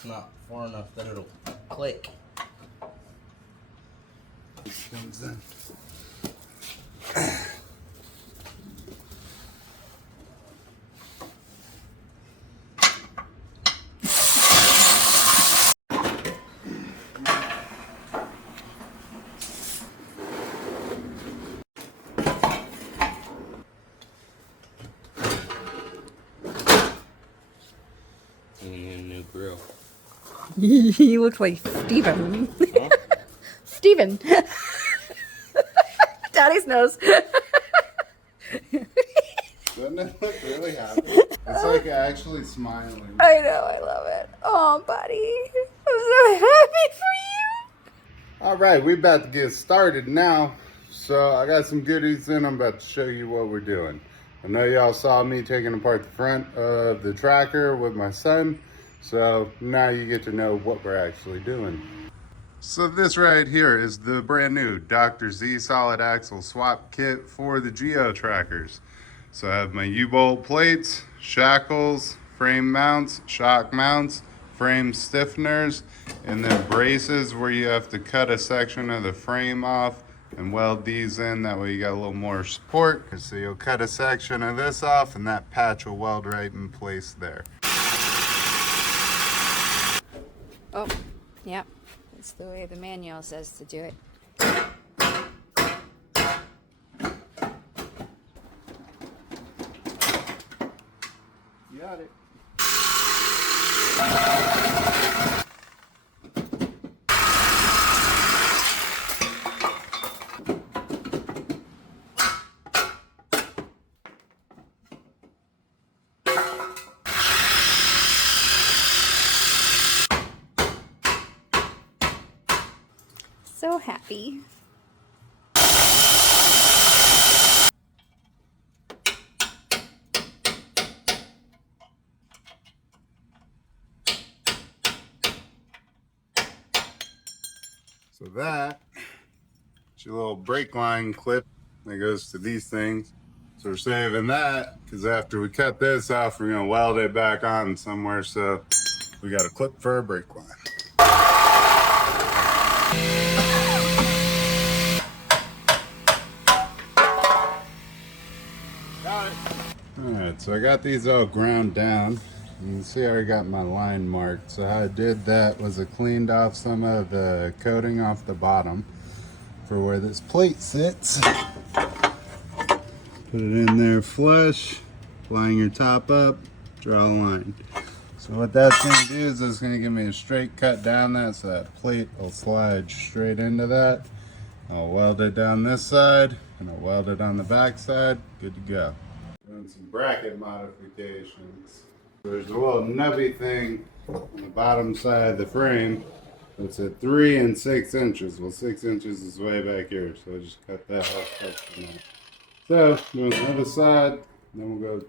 It's not far enough that it'll click. This comes in. You need a new grill. You look like Steven. Huh? Steven. Daddy's nose. Doesn't it look really happy? It's like actually smiling. I know, I love it. Oh, buddy. I'm so happy for you. All right, we're about to get started now. So I got some goodies in. I'm about to show you what we're doing. I know y'all saw me taking apart the front of the tracker with my son. So now you get to know what we're actually doing. So this right here is the brand new Dr. Z solid axle swap kit for the Geo Trackers. So I have my U-bolt plates, shackles, frame mounts, shock mounts, frame stiffeners, and then braces where you have to cut a section of the frame off and weld these in. That way you got a little more support. So you'll cut a section of this off and that patch will weld right in place there. Oh, yeah. That's the way the manual says to do it. Got it. So happy. So that is your little brake line clip that goes to these things. So we're saving that because after we cut this off, we're gonna weld it back on somewhere. So we got a clip for a brake line. Got it. All right, so I got these all ground down. You can see I already got my line marked. So how I did that was I cleaned off some of the coating off the bottom for where this plate sits. Put it in there flush, line your top up, draw a line. So what that's going to do is it's going to give me a straight cut down that, so that plate will slide straight into that. I'll weld it down this side and I'll weld it on the back side. Good to go. Doing some bracket modifications. There's a little nubby thing on the bottom side of the frame. It's at 3 and 6 inches. Well, 6 inches is way back here, so I just cut that off. So, doing the other side, then we'll go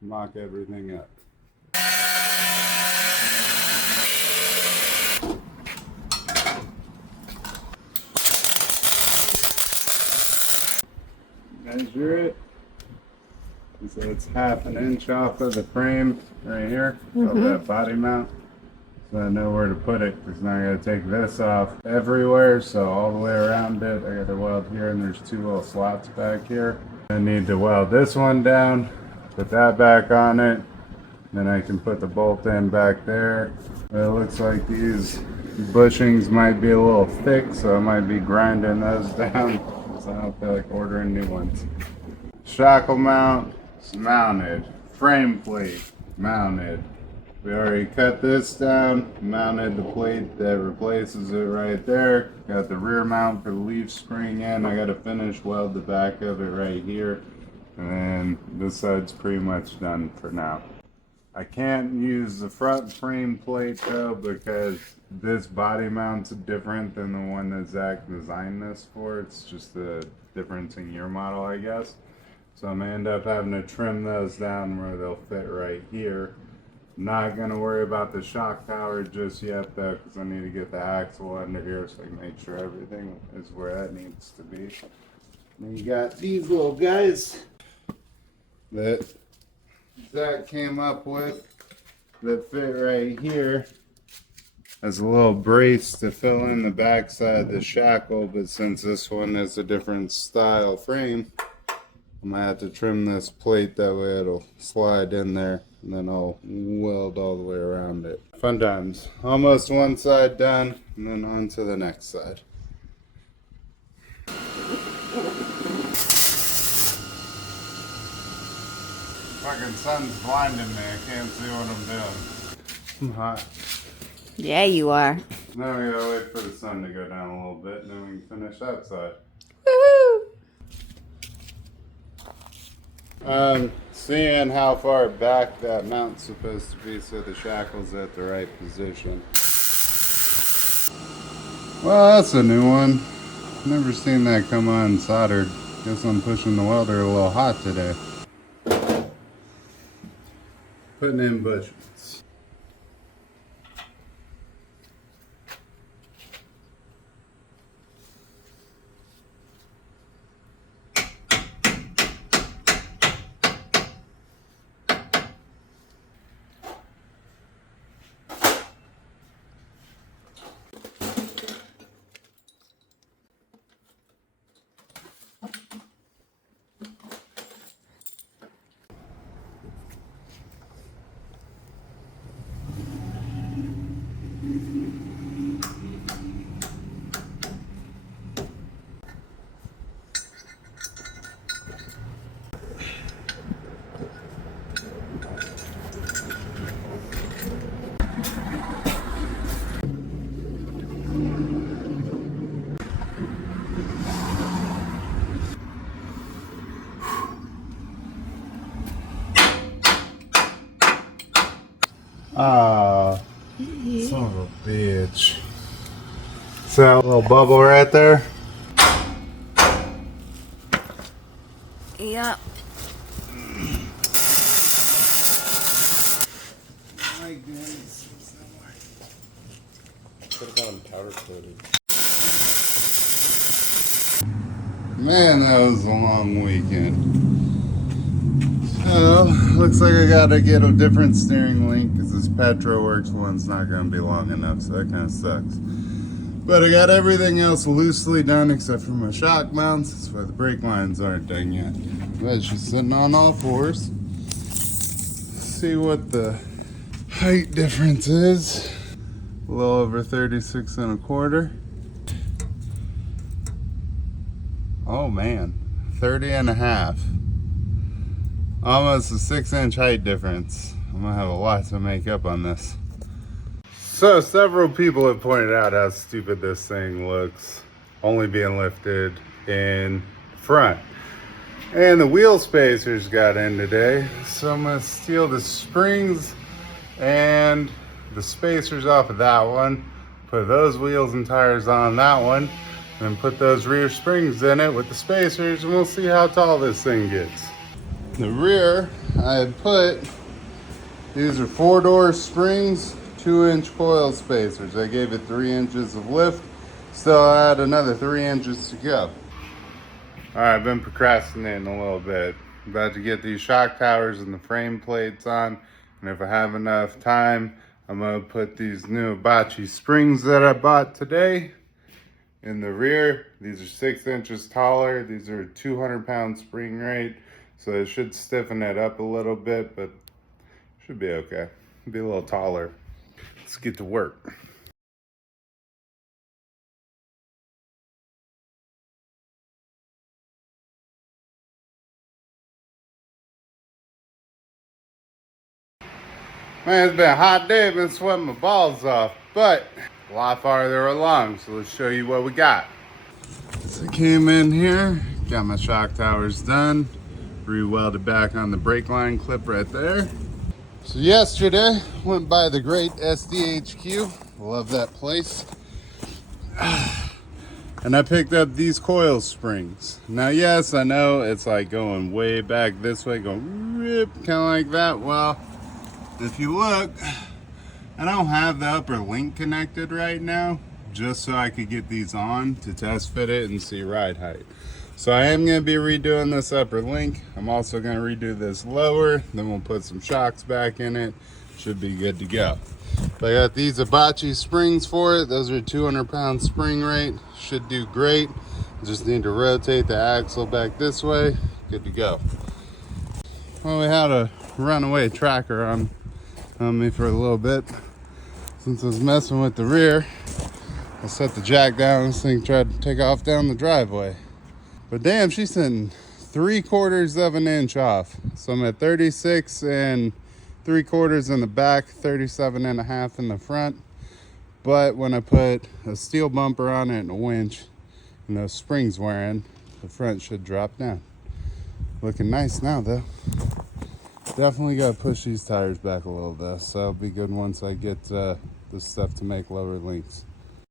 mock everything up. Measure it. So it's 1/2 inch off of the frame right here, of that body mount. So I know where to put it, because now I gotta take this off everywhere, so all the way around it I gotta weld here, and there's 2 little slots back here. I need to weld this one down, put that back on it, then I can put the bolt in back there. But it looks like these bushings might be a little thick, so I might be grinding those down, so I don't feel like ordering new ones. Shackle mount is mounted, frame plate mounted. We already cut this down, mounted the plate that replaces it right there. Got the rear mount for the leaf spring in. I got to finish weld the back of it right here. And then this side's pretty much done for now. I can't use the front frame plate though, because this body mount's different than the one that Zach designed this for. It's just a difference in your model, I guess. So I'm gonna end up having to trim those down where they'll fit right here. Not gonna worry about the shock tower just yet though, because I need to get the axle under here so I can make sure everything is where that needs to be. Then you got these little guys that Zach came up with that fit right here. as a little brace to fill in the backside of the shackle, but since this one is a different style frame, I'm gonna have to trim this plate, that way it'll slide in there, and then I'll weld all the way around it. Fun times. Almost one side done, and then on to the next side. Fucking sun's blinding me, I can't see what I'm doing. I'm hot. Yeah, you are. Now we gotta wait for the sun to go down a little bit, and then we can finish that side. Woohoo! Seeing how far back that mount's supposed to be so the shackle's at the right position. Well, that's a new one. Never seen that come on soldered. Guess I'm pushing the welder a little hot today. Putting in bushings. Ah, son of a bitch. See that little bubble right there? Yep. My goodness. Could have gotten powder coated. Man, that was a long weekend. So, looks like I gotta get a different steering link because this Petroworks one's not gonna be long enough, so that kind of sucks. But I got everything else loosely done except for my shock mounts. That's why the brake lines aren't done yet. But it's just sitting on all fours. See what the height difference is. A little over 36 1/4. Oh man, 30 1/2. Almost a 6-inch height difference. I'm gonna have a lot to make up on this. So several people have pointed out how stupid this thing looks, only being lifted in front. And the wheel spacers got in today, so I'm gonna steal the springs and the spacers off of that one, put those wheels and tires on that one, and put those rear springs in it with the spacers, and we'll see how tall this thing gets. The rear, I had put, these are 4-door springs, 2-inch coil spacers. I gave it 3 inches of lift, still had another 3 inches to go. All right, I've been procrastinating a little bit. I'm about to get these shock towers and the frame plates on, and if I have enough time, I'm gonna put these new Abachi springs that I bought today in the rear. These are 6 inches taller. These are a 200-pound spring rate, so it should stiffen it up a little bit, but should be okay. Be a little taller. Let's get to work. Man, it's been a hot day. I've been sweating my balls off, but a lot farther along, so let's show you what we got. So I came in here, got my shock towers done, re-welded back on the brake line clip right there. So yesterday, went by the great SDHQ. Love that place. And I picked up these coil springs. Now, yes, I know it's like going way back this way, going rip, kind of like that. Well, if you look, I don't have the upper link connected right now, just so I could get these on to test fit it and see ride height. So I am going to be redoing this upper link. I'm also going to redo this lower. Then we'll put some shocks back in it. Should be good to go. I got these Abachi springs for it. Those are 200-pound spring rate. Should do great. Just need to rotate the axle back this way. Good to go. Well, we had a runaway tracker on me for a little bit. Since I was messing with the rear, I set the jack down. This thing tried to take off down the driveway. But damn, she's sitting 3/4 of an inch off. So I'm at 36 and 3/4 in the back, 37.5 in the front. But when I put a steel bumper on it and a winch and those springs wearing, the front should drop down. Looking nice now though. Definitely got to push these tires back a little though, so it'll be good once I get this stuff to make lower links.